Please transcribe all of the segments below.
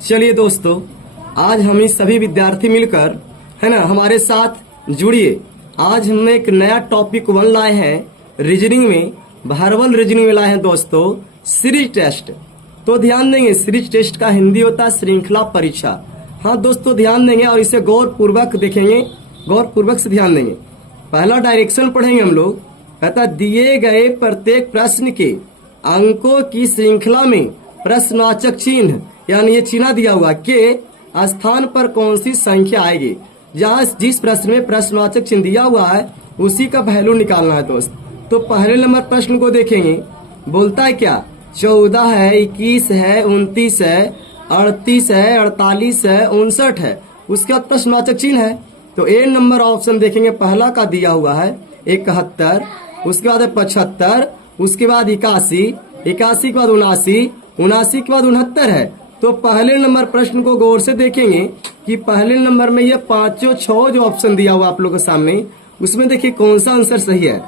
चलिए दोस्तों, आज हम ही सभी विद्यार्थी मिलकर है ना हमारे साथ जुड़िए। आज हमने एक नया टॉपिक वन लाए हैं रीजनिंग में, भारवल रीजनिंग में लाए हैं दोस्तों सीरीज टेस्ट। तो ध्यान देंगे, सीरीज टेस्ट का हिंदी होता है श्रृंखला परीक्षा। हाँ दोस्तों, ध्यान देंगे और इसे गौर पूर्वक देखेंगे, गौर पूर्वक से ध्यान देंगे। पहला डायरेक्शन पढ़ेंगे हम लोग। कहता दिए गए प्रत्येक प्रश्न के अंकों की श्रृंखला में प्रश्नवाचक चिन्ह यानी ये चिन्ह दिया हुआ के स्थान पर कौन सी संख्या आएगी। जहाँ जिस प्रश्न में प्रश्नवाचक चिन्ह दिया हुआ है उसी का वैल्यू निकालना है दोस्त। तो पहले नंबर प्रश्न को देखेंगे, बोलता है क्या 14 है, 21 है, 29 है, 38 है, 48 है, 59 है। उसके बाद प्रश्नवाचक चिन्ह है। तो ए नंबर ऑप्शन देखेंगे, पहला का दिया हुआ है 71, उसके बाद है 75, उसके बाद 81, 81 के बाद 79, 79 के बाद 69 है। तो पहले नंबर प्रश्न को गौर से देखेंगे कि पहले नंबर में ये पांचों 6 जो ऑप्शन दिया हुआ आप लोगों के सामने, उसमें देखिए कौन सा आंसर सही है।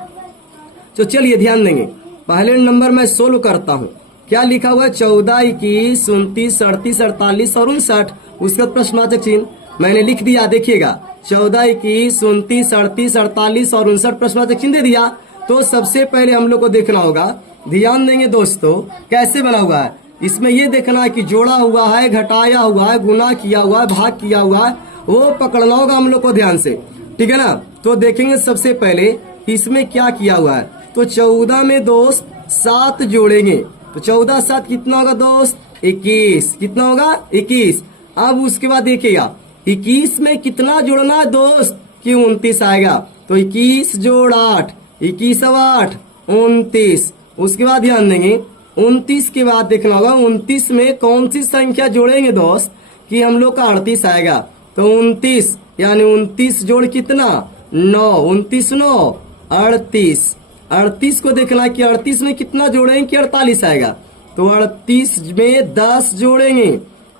तो चलिए ध्यान देंगे, पहले नंबर मैं सोल्व करता हूँ। क्या लिखा हुआ है 14, 21, 29, 38, 48 और 59। उसका प्रश्नवाचक चिन्ह मैंने लिख दिया। देखिएगा 14, 21, 29, 38, 48 और 59 प्रश्नवाचक चिन्ह दे दिया। तो सबसे पहले हम लोग को देखना होगा, ध्यान देंगे दोस्तों कैसे बना हुआ है। इसमें ये देखना है कि जोड़ा हुआ है, घटाया हुआ है, गुना किया हुआ है, भाग किया हुआ है, वो पकड़ना होगा हम लोग को ध्यान से, ठीक है ना। तो देखेंगे सबसे पहले इसमें क्या किया हुआ है। तो 14 में दोस्त 7 जोड़ेंगे। तो 14 7 कितना होगा दोस्त 21। कितना होगा 21। अब उसके बाद देखिएगा 21 में कितना जोड़ना है दोस्त कि 29 आएगा। तो 21 जोड़ 8, 21 अब 8 29। उसके बाद ध्यान देंगे 29 के बाद देखना होगा 29 में कौन सी संख्या जोड़ेंगे दोस्त कि हम लोग का 38 आएगा। तो 29 यानी 29 जोड़ कितना 9, 29 9 38। 38 को देखना कि 38 में कितना जोड़ेंगे कि 48 आएगा। तो 38 में 10 जोड़ेंगे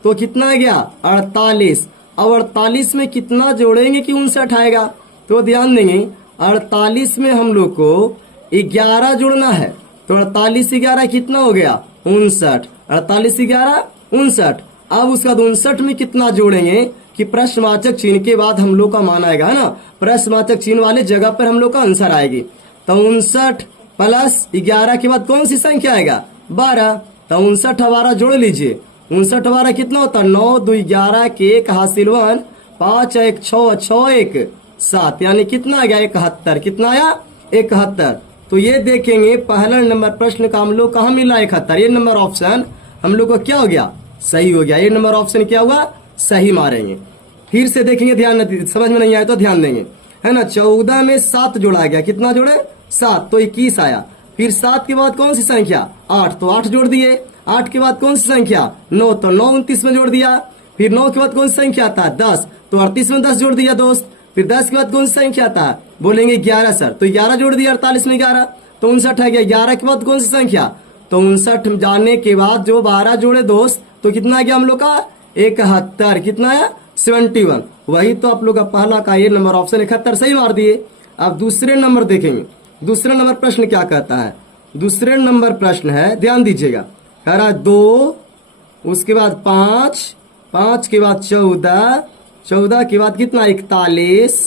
तो कितना आ गया 48। अब 48 में कितना जोड़ेंगे कि 59 आएगा। तो ध्यान देंगे 48 में हम लोग को 11 जोड़ना है। तो 48 11 कितना हो गया 59। 48 11 59। अब उसका 59 में कितना जोड़ेंगे कि प्रश्नवाचक चिन्ह के बाद हम लोग का मान आएगा, है ना। प्रश्नवाचक चिन्ह वाले जगह पर हम लोग का आंसर आएगी। तो 59 प्लस 11 के बाद कौन सी संख्या आएगा 12। तो 59 12 जोड़ लीजिए। 59 12 कितना होता है 9 2 11 के 1 हासिल 1 5 1 6 6 1 7 यानी कितना आ गया 71। कितना आया 71। तो ये देखेंगे पहला नंबर प्रश्न का हम लोग कहाँ मिला 71। ये नंबर ऑप्शन हम लोग को क्या हो गया सही हो गया। ये नंबर ऑप्शन क्या हुआ सही मारेंगे। फिर से देखेंगे, ध्यान समझ में नहीं आया तो ध्यान देंगे, है ना। 14 में 7 जोड़ा गया। कितना जोड़े 7। तो 21 आया। फिर 7 के बाद कौन सी संख्या 8। तो 8 जोड़ दिए। 8 के बाद कौन सी संख्या 9। तो 9 29 में जोड़ दिया। फिर 9 के बाद कौन सी संख्या आता है 10। तो 38 में 10 जोड़ दिया दोस्त। फिर 10 के बाद कौन सी संख्या आता है बोलेंगे 11 सर। तो 11 जोड़ दिया। 48 में 11 तो 59 आ गया। 11 के बाद कौन सी संख्या तो 59 जाने के बाद जो 12 जोड़े दोस्त तो कितना आ गया हम लोग का 71। कितना आया 71। वही तो आप लोग का पहला का ये नंबर ऑप्शन 71 सही मार दिए। अब दूसरे नंबर देखेंगे। दूसरे नंबर प्रश्न क्या कहता है। दूसरे नंबर प्रश्न है, ध्यान दीजिएगा, कह रहा 2, उसके बाद 5, 5 के बाद 14, 14 के बाद कितना 41,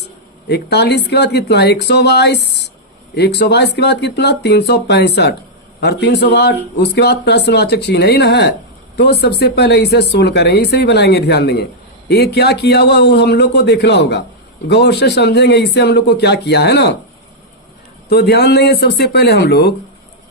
41 के बाद कितना 122, 122 के बाद कितना 365 और 308। उसके बाद प्रश्नवाचक चिन्ह ही ना है। तो सबसे पहले इसे सोल्व करेंगे, इसे भी बनाएंगे। ध्यान देंगे ये क्या किया हुआ वो हम लोग को देखना होगा, गौर से समझेंगे इसे हम लोग को क्या किया है ना। तो ध्यान देंगे सबसे पहले हम लोग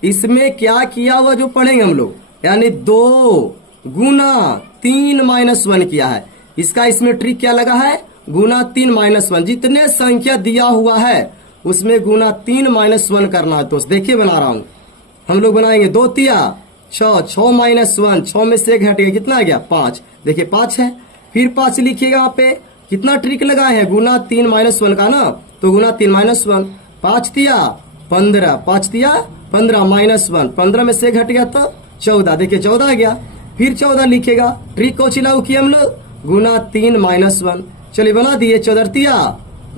इसमें क्या किया हुआ जो पढ़ेंगे हम लोग, यानी 2 गुना 3 माइनस 1 किया है। इसका इसमें ट्रिक क्या लगा है गुना 3 माइनस 1। जितने संख्या दिया हुआ है उसमें गुना 3 माइनस 1 करना है। तो देखिए बना रहा हूं, हम लोग बनाएंगे 2 तिया 6, 6 माइनस 1, 6 में से 1 हट गया। कितना आ गया 5। देखिए 5 है। फिर 5 लिखिएगा यहाँ पे। कितना ट्रिक लगाए है गुना 3 माइनस 1 का ना। तो गुना 3 माइनस 1 5 तिया 15, 5 तिया 15 माइनस 1, 15 में से 1 हट गया तो 14। देखिए 14 आ गया। फिर 14 लिखेगा। ट्रिक को चिलाऊ किया हम लोग गुना 3 माइनस 1। चलिए बना दिए 14 तिया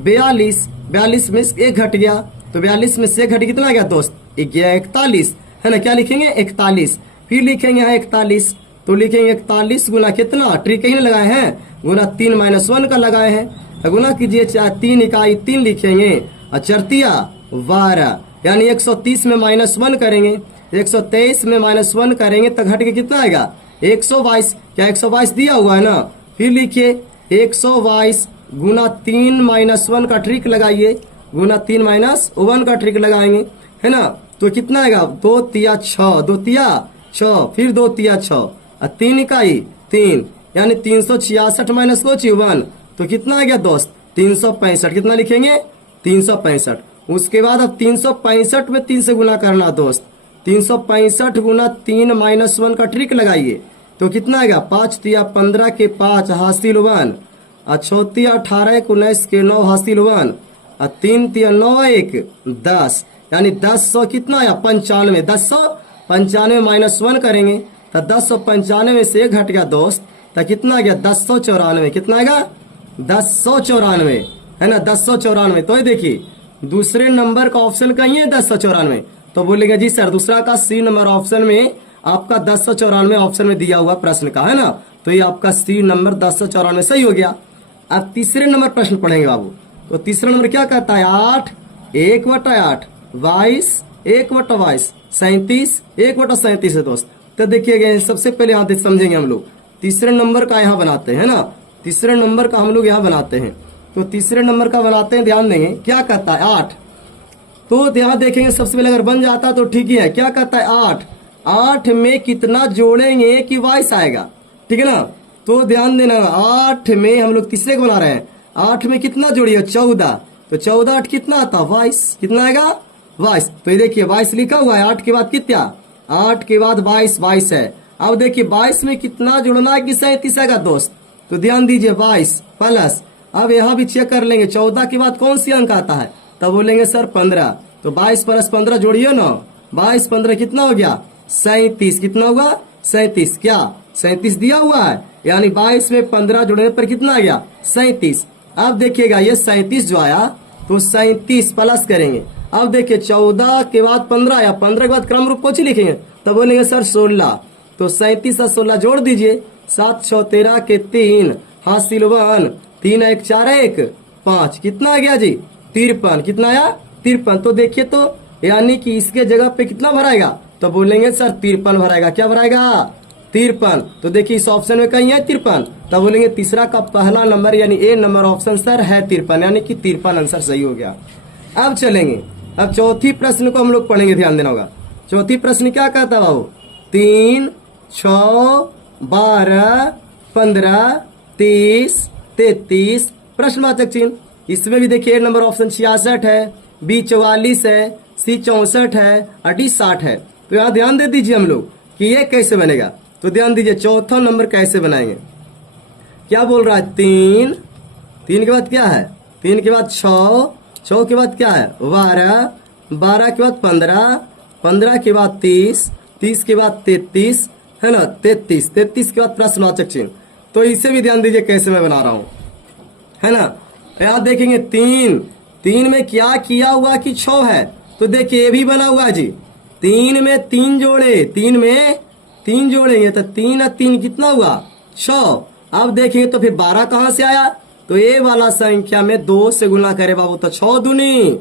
42, 42 में 1 घट गया। तो 42 में से 1 घट कितना आ गया दोस्त 41 है ना। क्या लिखेंगे 41। फिर लिखेंगे यहाँ 41 तो लिखेंगे 41 गुना कितना, ट्रिक ही लगाए हैं, गुना 3 - 1 का लगाए हैं। तो गुना कीजिए 3 इकाई 3 लिखेंगे और चरतिया 12, यानी 130 में -1 करेंगे, 123 में -1 करेंगे तो घट के कितना आएगा 122। क्या 122 दिया हुआ है ना। फिर लिखिए 122 गुना 3 - 1 का ट्रिक लगाइए, गुना 3 - 1 का ट्रिक लगाएंगे, है ना। तो कितना आएगा 2 तिया 6, 2 तिया 6, फिर 2 तिया 6 और 3 इकाई 3, यानी 366 माइनस कुछ 1, तो कितना आ गया दोस्त 365। कितना लिखेंगे 365। उसके बाद अब 365 में 3 से गुना करना दोस्त, 365 गुना 3 - 1 का ट्रिक लगाइए, तो कितना आएगा 5 तिया 15 के 5 हासिल 1, और 6 तिया 18 के 19 के 9 हासिल 1, और 3 तिया 9 1 10, यानी 10 कितना आया 95। 1095 -1 करेंगे तो 1095 में से 1 घट गया दोस्त, तो कितना आ गया 1094। कितना आएगा 1094, है ना 1094। तो ये देखिए दूसरे नंबर का ऑप्शन कहीं है 1094, तो बोलेंगे जी सर दूसरा का सी नंबर ऑप्शन में आपका 1094 ऑप्शन में दिया हुआ प्रश्न का, है ना। तो ये आपका सी नंबर 1094 सही हो गया। अब तीसरे नंबर प्रश्न पढ़ेंगे बाबू। तो तीसरा नंबर क्या कहता है 8 1/8, 22 1/22, 37 1/37 है दोस्त। तो देखिएगा सबसे पहले यहाँ से समझेंगे हम लोग तीसरे नंबर का यहाँ बनाते हैं ना, तीसरे नंबर का हम लोग यहाँ बनाते हैं। तो तीसरे नंबर का बनाते हैं, ध्यान देंगे क्या कहता है 8। तो ध्यान देखेंगे सबसे पहले अगर बन जाता तो ठीक ही है। क्या कहता है 8 में कितना जोड़ेंगे कि 22 आएगा, ठीक है ना। तो ध्यान देना 8 में हम लोग तीसरे को बना रहे हैं, 8 में कितना जोड़िए 14, तो 14 8 कितना आता 22, कितना आएगा 22। तो ये देखिए 22 लिखा हुआ है, 8 के बाद कितना 8 के बाद 22 है। अब देखिए 22 में कितना जोड़ना है कि 37 आएगा दोस्त। तो ध्यान दीजिए 22 प्लस, अब यहाँ भी चेक कर लेंगे 14 के बाद कौन सी अंक आता है, तब बोलेंगे सर 15। तो 22 + 15 जोड़िए ना, 22 15 कितना हो गया 37। कितना होगा 37, क्या 37 दिया हुआ है, यानी 22 में 15 जोड़ने पर कितना आ गया 37। अब देखिएगा ये 37 जो आया तो 37 प्लस करेंगे। अब देखिए 14 के बाद 15 आया, 15 के बाद क्रम रूप कौन सी लिखेंगे, तब बोलेंगे सर 16। तो 37 और 16 जोड़ दीजिए, 7 6 13 के 3 हासिल 1, 3 1 4 1 5, कितना आ गया जी 53। कितना आया 53। तो देखिए तो यानी कि इसके जगह पे कितना भराएगा, तो बोलेंगे सर 53 भराएगा। क्या भराएगा 53। तो देखिए इस ऑप्शन में कहीं है 53, तब बोलेंगे तीसरा का पहला नंबर यानी ए नंबर ऑप्शन सर है 53, यानी कि 53 आंसर सही हो गया। अब चलेंगे, अब चौथी प्रश्न को हम लोग पढ़ेंगे, ध्यान देना होगा। चौथी प्रश्न क्या कहता है बाबू 3 6 12 15 30 33 प्रश्नवाचक चिन्ह। इसमें भी देखिए नंबर ऑप्शन 66 है, बी 44 है, सी 64 है और डी 60 है। तो यहाँ ध्यान दे दीजिए हम लोग कि ये कैसे बनेगा। तो ध्यान दीजिए चौथा नंबर कैसे बनाएंगे। क्या बोल रहा है 3 के बाद क्या है 3 के बाद 6 के बाद क्या है 12 के बाद 15 के बाद 30 के बाद 33, है ना 33 के बाद प्रश्नवाचक चिन्ह। तो इसे भी ध्यान दीजिए कैसे मैं बना रहा हूं, है ना। यहाँ देखेंगे 3 में क्या किया हुआ कि 6 है, तो देखिए ये भी बना हुआ है जी। 3 में 3 जोड़े, 3 में 3 जोड़ेंगे तो 3 और 3 कितना हुआ 6। अब देखेंगे तो फिर 12 कहां से आया, तो ये वाला संख्या में 2 से गुना करे बाबू, तो 6 दूनी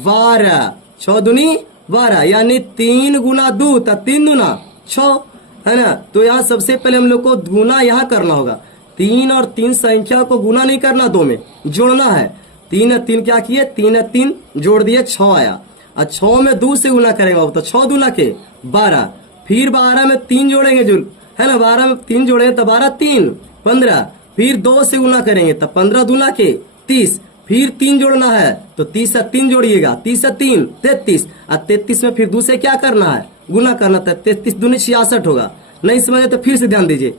12, 6 दूनी 12, यानी 3 गुना 2 तो 3 दूना 6, है ना। तो यहाँ सबसे पहले हम लोग को गुना यहाँ करना होगा। 3 और 3 संख्या को गुना नहीं करना, 2 में जोड़ना है। 3 और 3 क्या किए 3 और 3 जोड़ दिए 6 आया, और 6 में 2 से गुना करेगा तो 6 दूना के 12, फिर 12 में 3 जोड़ेंगे जो, है ना 12 में 3 जोड़ेंगे तो 12 3 15, फिर 2 से गुना करेंगे तो 15 दूना के 30, फिर 3 जोड़ना है तो 30 और 3 जोड़िएगा, 30 और 3 33, और 33 में फिर 2 से क्या करना है गुना करना था, 33 दूनी 66 होगा। नहीं समझे तो फिर से ध्यान दीजिए,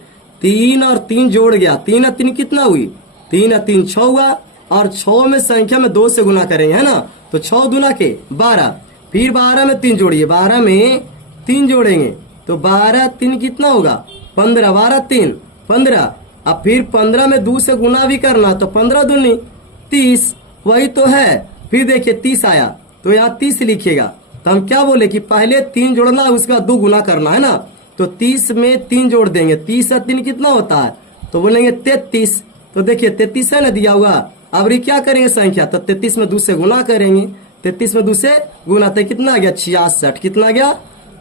3 और 3 जोड़ गया, 3 और 3 कितना हुई 3 और 3 6 हुआ, और 6 में संख्या में 2 से गुना करेंगे, है ना, तो 6 दूना के 12, फिर 12 में 3 जोड़िए, 12 में 3 जोड़ेंगे तो 12 3 कितना होगा 15, 12 3 15, अब फिर 15 में 2 से गुना भी करना तो 15 दूनी 30, वही तो है। फिर देखिए 30 आया तो यहाँ 30 लिखिएगा। तो हम क्या बोले कि पहले 3 जोड़ना है उसके बाद 2 गुना करना, है ना। तो 30 में 3 जोड़ देंगे, 30 और 3 कितना होता है, तो बोलेंगे 33। तो देखिए 33 है ना दिया हुआ। अब ये क्या करेंगे संख्या, तो 33 में 2 से गुना करेंगे, 33 में 2 से गुना तो कितना आ गया 66। कितना आ गया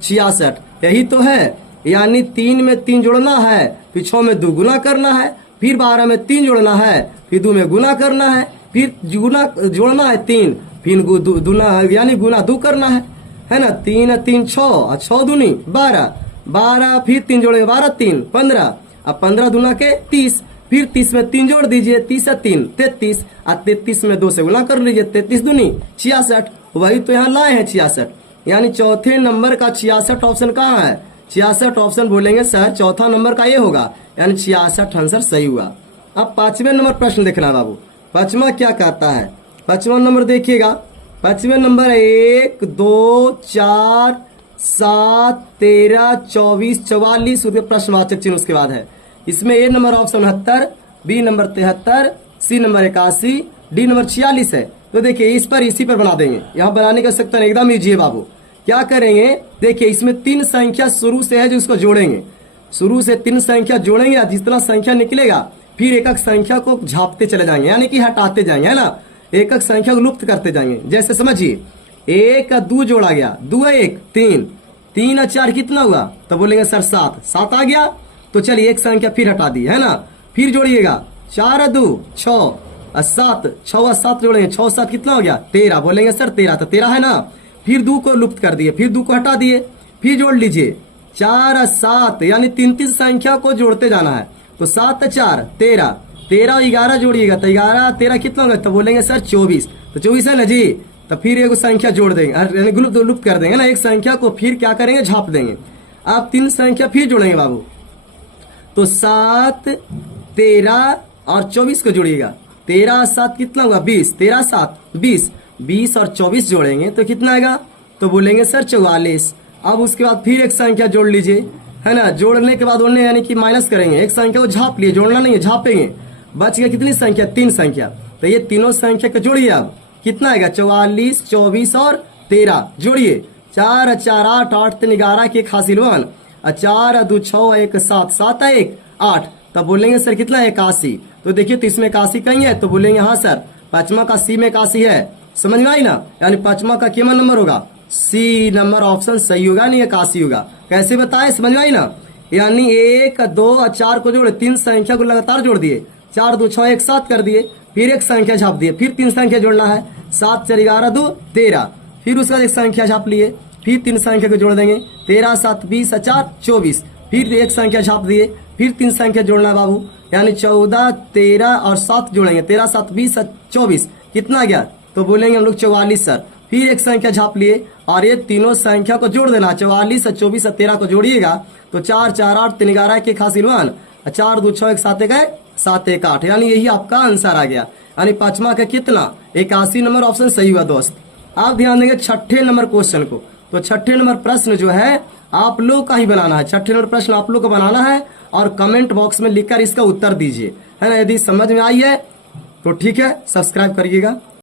66। यही तो है, यानी 3 में 3 जोड़ना है, फिर 6 में 2 गुना करना है, फिर 12 में 3 जोड़ना है, फिर 2 में गुना करना है, फिर गुना जोड़ना है 3, फिर गुना यानी गुना 2 करना है ना। 3 3 6 और 6 दूनी 12, 12 फिर 3 जोड़ेंगे, 12 3 15, अब 15 दूना के 30, फिर 30 में 3 जोड़ दीजिए, 30 और 3 33, और 33 में 2 से गुना कर लीजिए, 33 दूनी 66। वही तो यहाँ लाए हैं 66, यानी चौथे नंबर का 66 ऑप्शन कहाँ है, 66 ऑप्शन बोलेंगे सर चौथा नंबर का ये होगा, यानी 66 आंसर सही हुआ। अब 5वें नंबर प्रश्न देखना बाबू, 5वां क्या कहता है। 5वां नंबर देखिएगा, 5वें नंबर 1 2 4 7 13 24 44 रुपये प्रश्नवाचक चिन्ह उसके बाद है। इसमें A number option 69, B number 73, C number 81, D number 46 है। तो देखिए इसी पर बना देंगे, यहाँ बनाने की आवश्यकता नहीं, एकदम ईजी है बाबू। क्या करेंगे, देखिए इसमें 3 संख्या शुरू से है जो इसको जोड़ेंगे, शुरू से 3 संख्या जोड़ेंगे, जितना संख्या निकलेगा फिर एक एक संख्या को झापते चले जाएंगे, यानी कि हटाते जाएंगे, है ना, एक एक संख्या को लुप्त करते जाएंगे। जैसे समझिए 1 का 2 जोड़ा गया, 2 है 1 3, 3 और 4 कितना हुआ, तो बोलेंगे सर 7, 7 आ गया। तो चलिए एक संख्या फिर हटा दी, है ना, फिर जोड़िएगा 4 और 2 6 और 7, 6 और 7 जोड़ेंगे, 6 और 7 कितना हो गया 13, बोलेंगे सर 13, तो 13 है ना। फिर 2 को लुप्त कर दिए, फिर 2 को हटा दिए, फिर जोड़ लीजिए 4 और 7, यानी 3 संख्या को जोड़ते जाना है। तो 7 4 13, 13 और 11 जोड़िएगा, तो 11 13 कितना होगा, तो बोलेंगे सर 24, तो 24 है ना जी। तो फिर एक संख्या जोड़ देंगे, यानी लुप्त कर देंगे ना, एक संख्या को फिर क्या करेंगे झाप देंगे। आप 3 संख्या फिर जोड़ेंगे बाबू, तो 7 13 और 24 को जोड़िएगा, 13 और 7 कितना होगा 20, 13 7 20, 20 और 24 जोड़ेंगे तो कितना आएगा, तो बोलेंगे सर 44। अब उसके बाद फिर एक संख्या जोड़ लीजिए, है ना, जोड़ने के बाद उन्हें यानी कि माइनस करेंगे, एक संख्या को झाप लिए, जोड़ना नहीं है झापेंगे, बच गया कितनी संख्या 3 संख्या, तो ये तीनों संख्या को जोड़िए। अब कितना आएगा 44 24 और 13 जोड़िए, 4 4 8 8 3 11 के हासिल 1, 4 2 6 1 7 7 1 8, तब बोलेंगे सर कितना है 81। तो देखिए तो इसमें 81 कहीं है, तो बोलेंगे हाँ सर 5वां का सी में 81 है, समझ में आई ना, यानी 5वां का केवल नंबर होगा सी नंबर ऑप्शन सही होगा, नहीं 81 होगा। कैसे बताए, समझ में आई ना, यानी 1 2 और 4 को जोड़े, 3 संख्या को लगातार जोड़ दिए, 4 2 6 1 7 कर दिए, फिर एक संख्या छाप दिए, फिर 3 संख्या जोड़ना है, 7 4 11 2 13, फिर उसका एक संख्या छाप लिए, फिर 3 संख्या को जोड़ देंगे, 13 7 20 4 24, फिर एक संख्या छाप दिए, फिर 3 संख्या जोड़ना है बाबू, यानी 14 13 और 7 जोड़ेंगे, 13 7 20 24 कितना गया, तो बोलेंगे हम लोग 44 सर। फिर एक संख्या छाप लिए और ये तीनों संख्या को जोड़ देना, 44 24 13 को जोड़िएगा, तो 4 4 8 3 11 के खासिल 1, 4 2 6 1 7 1 7 1 8, यानी यही आपका आंसर आ गया, यानी 5वां का कितना 81 नंबर ऑप्शन सही हुआ दोस्त। आप ध्यान देंगे 6ठे नंबर क्वेश्चन को, तो 6ठे नंबर प्रश्न जो है आप लोग का ही बनाना है, 6ठे नंबर प्रश्न आप लोग को बनाना है और कमेंट बॉक्स में लिखकर इसका उत्तर दीजिए, है ना। यदि समझ में आई है तो ठीक है, सब्सक्राइब करिएगा।